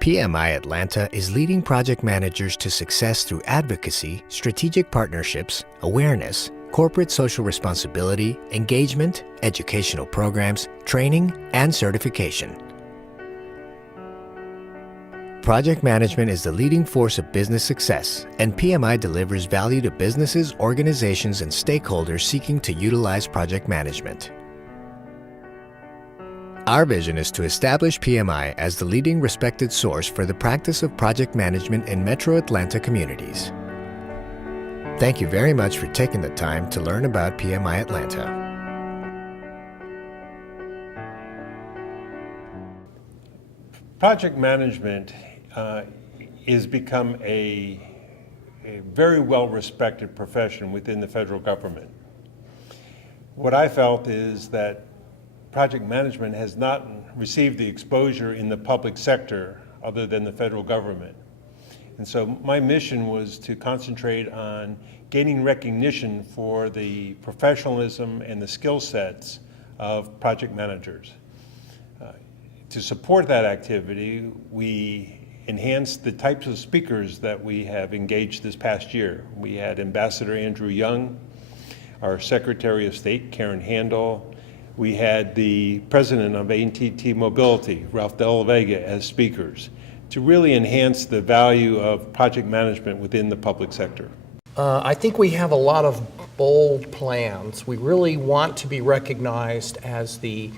PMI Atlanta is leading project managers to success through advocacy, strategic partnerships, awareness, corporate social responsibility, engagement, educational programs, training, and certification. Project management is the leading force of business success, and PMI delivers value to businesses, organizations, and stakeholders seeking to utilize project management. Our vision is to establish PMI as the leading respected source for the practice of project management in Metro Atlanta communities. Thank you very much for taking the time to learn about PMI Atlanta. Project management has become a very well-respected profession within the federal government. What I felt is that project management has not received the exposure in the public sector other than the federal government. And so my mission was to concentrate on gaining recognition for the professionalism and the skill sets of project managers. To support that activity, we enhanced the types of speakers that we have engaged this past year. We had Ambassador Andrew Young, our Secretary of State, Karen Handel. We had the president of AT&T Mobility, Ralph De La Vega, as speakers to really enhance the value of project management within the public sector. I think we have a lot of bold plans. We really want to be recognized as the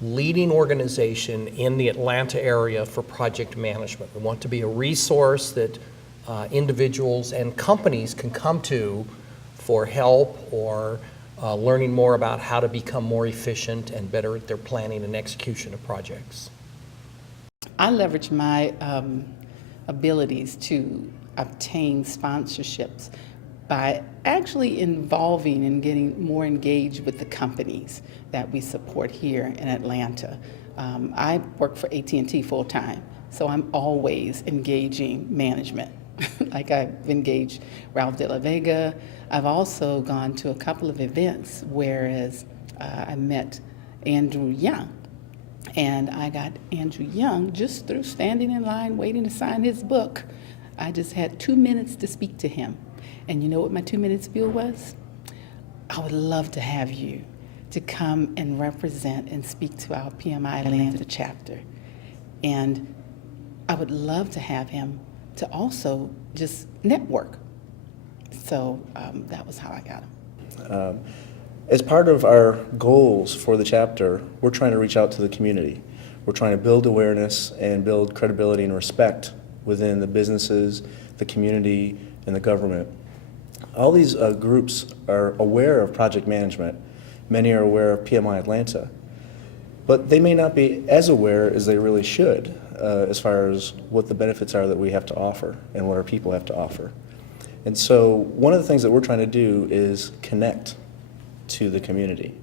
leading organization in the Atlanta area for project management. We want to be a resource that individuals and companies can come to for help or learning more about how to become more efficient and better at their planning and execution of projects. I leverage my abilities to obtain sponsorships by actually involving and getting more engaged with the companies that we support here in Atlanta. I work for AT&T full-time, so I'm always engaging management. Like I've engaged Ralph De La Vega. I've also gone to a couple of events, whereas I met Andrew Young. And I got Andrew Young just through standing in line waiting to sign his book. I just had 2 minutes to speak to him. And you know what my 2-minute spiel was? I would love to have you to come and represent and speak to our PMI Atlanta chapter. And I would love to have him to also just network. So that was how I got him. As part of our goals for the chapter, we're trying to reach out to the community. We're trying to build awareness and build credibility and respect within the businesses, the community, and the government. All these groups are aware of project management. Many are aware of PMI Atlanta, but they may not be as aware as they really should as far as what the benefits are that we have to offer and what our people have to offer. And so one of the things that we're trying to do is connect to the community.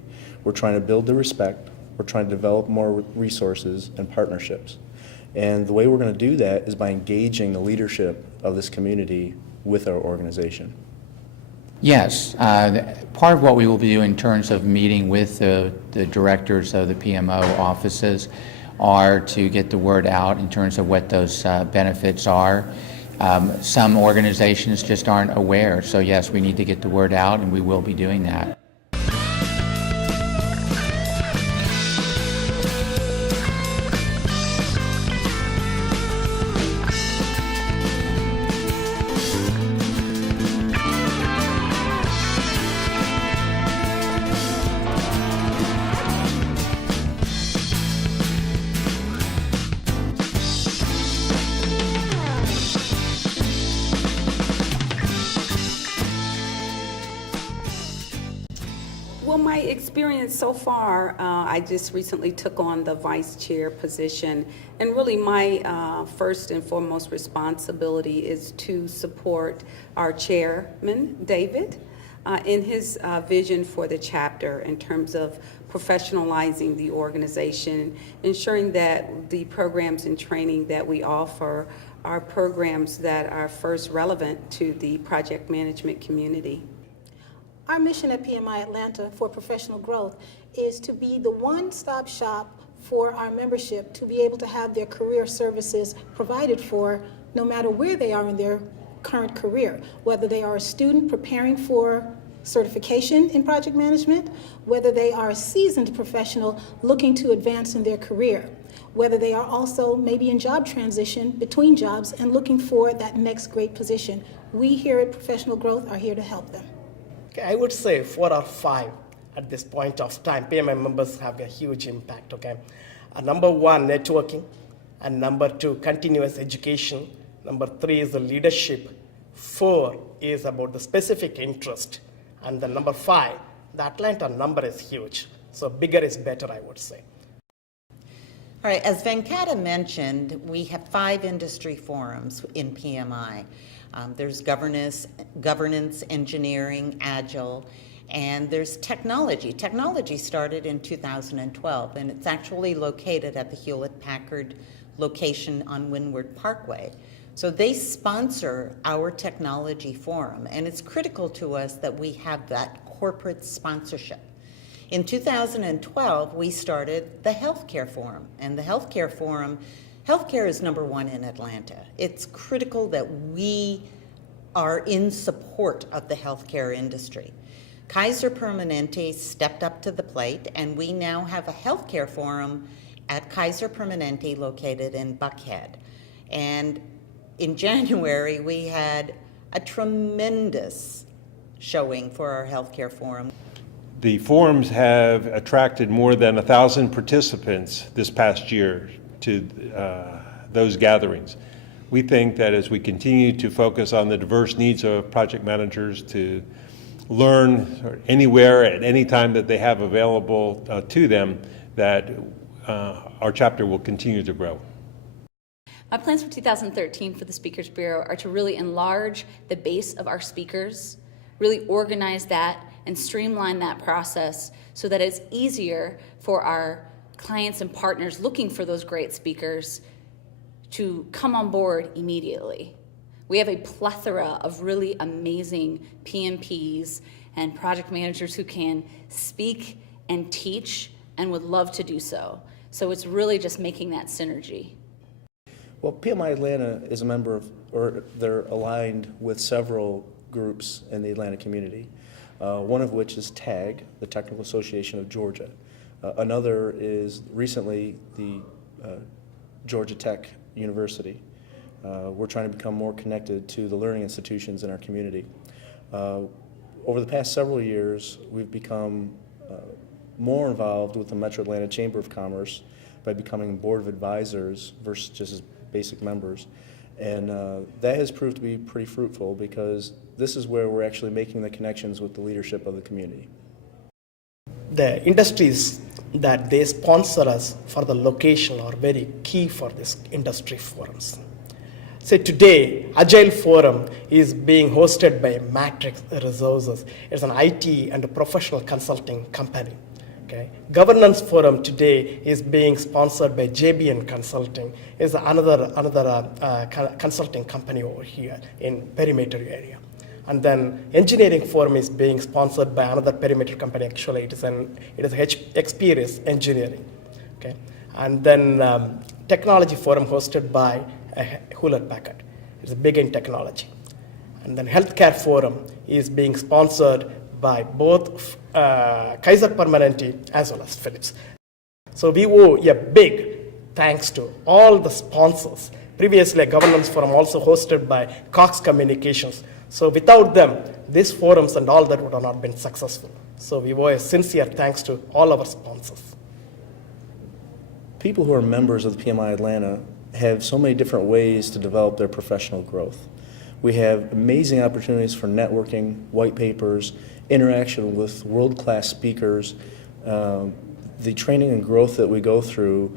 We're trying to build the respect. We're trying to develop more resources and partnerships. And the way we're going to do that is by engaging the leadership of this community with our organization. Yes, part of what we will be doing in terms of meeting with the directors of the PMO offices are to get the word out in terms of what those benefits are. Some organizations just aren't aware, so yes, we need to get the word out, and we will be doing that. Well, my experience so far, I just recently took on the vice chair position, and really my first and foremost responsibility is to support our chairman, David, in his vision for the chapter in terms of professionalizing the organization, ensuring that the programs and training that we offer are programs that are first relevant to the project management community. Our mission at PMI Atlanta for professional growth is to be the one-stop shop for our membership to be able to have their career services provided for no matter where they are in their current career, whether they are a student preparing for certification in project management, whether they are a seasoned professional looking to advance in their career, whether they are also maybe in job transition between jobs and looking for that next great position. We here at Professional Growth are here to help them. Okay, I would say 4 or 5 at this point of time. PMI members have a huge impact. Okay, number 1, networking, and number 2, continuous education. Number 3 is the leadership. 4 is about the specific interest, and the number 5, the Atlanta number is huge. So bigger is better, I would say. All right, as Venkata mentioned, we have 5 industry forums in PMI. There's governance, engineering, agile, and there's technology. Technology started in 2012, and it's actually located at the Hewlett-Packard location on Windward Parkway. So they sponsor our technology forum, and it's critical to us that we have that corporate sponsorship. In 2012, we started the Healthcare Forum, and the Healthcare Forum, healthcare is number 1 in Atlanta. It's critical that we are in support of the healthcare industry. Kaiser Permanente stepped up to the plate, and we now have a healthcare forum at Kaiser Permanente located in Buckhead. And in January, we had a tremendous showing for our healthcare forum. The forums have attracted more than 1,000 participants this past year to those gatherings. We think that as we continue to focus on the diverse needs of project managers to learn anywhere at any time that they have available to them, that our chapter will continue to grow. My plans for 2013 for the Speakers Bureau are to really enlarge the base of our speakers, really organize that and streamline that process so that it's easier for our clients and partners looking for those great speakers to come on board immediately. We have a plethora of really amazing PMPs and project managers who can speak and teach and would love to do so. So it's really just making that synergy. Well, PMI Atlanta is a member of, or they're aligned with several groups in the Atlanta community, one of which is TAG, the Technical Association of Georgia. Another is recently the Georgia Tech University. We're trying to become more connected to the learning institutions in our community. Over the past several years, we've become more involved with the Metro Atlanta Chamber of Commerce by becoming board of advisors versus just as basic members. And that has proved to be pretty fruitful because this is where we're actually making the connections with the leadership of the community. The industries that they sponsor us for the location are very key for this industry forums. So today, Agile Forum is being hosted by Matrix Resources. It's an IT and a professional consulting company. Okay. Governance Forum today is being sponsored by JBN Consulting. It's another consulting company over here in perimeter area. And then Engineering Forum is being sponsored by another perimeter company. Actually, it is Experience Engineering. Okay. And then Technology Forum hosted by Hewlett-Packard. It's big in technology. And then Healthcare Forum is being sponsored by both Kaiser Permanente as well as Philips. So we owe a big thanks to all the sponsors. Previously, a governance forum also hosted by Cox Communications. So without them, these forums and all that would have not been successful. So we owe a sincere thanks to all our sponsors. People who are members of the PMI Atlanta have so many different ways to develop their professional growth. We have amazing opportunities for networking, white papers, interaction with world-class speakers. The training and growth that we go through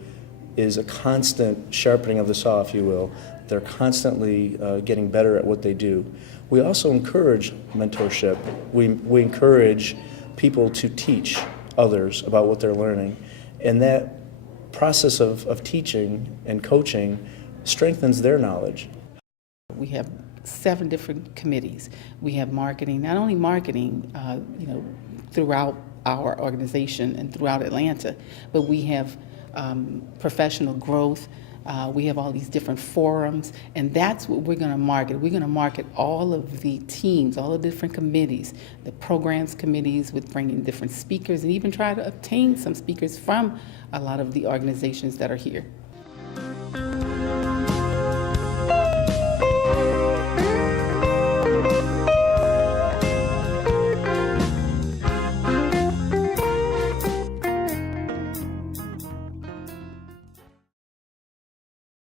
is a constant sharpening of the saw, if you will. They're constantly getting better at what they do. We also encourage mentorship. We encourage people to teach others about what they're learning. And that process of teaching and coaching strengthens their knowledge. We have 7 different committees. We have marketing, not only marketing, throughout our organization and throughout Atlanta, but we have professional growth. We have all these different forums, and that's what we're going to market. We're going to market all of the teams, all the different committees, the programs committees with bringing different speakers, and even try to obtain some speakers from a lot of the organizations that are here.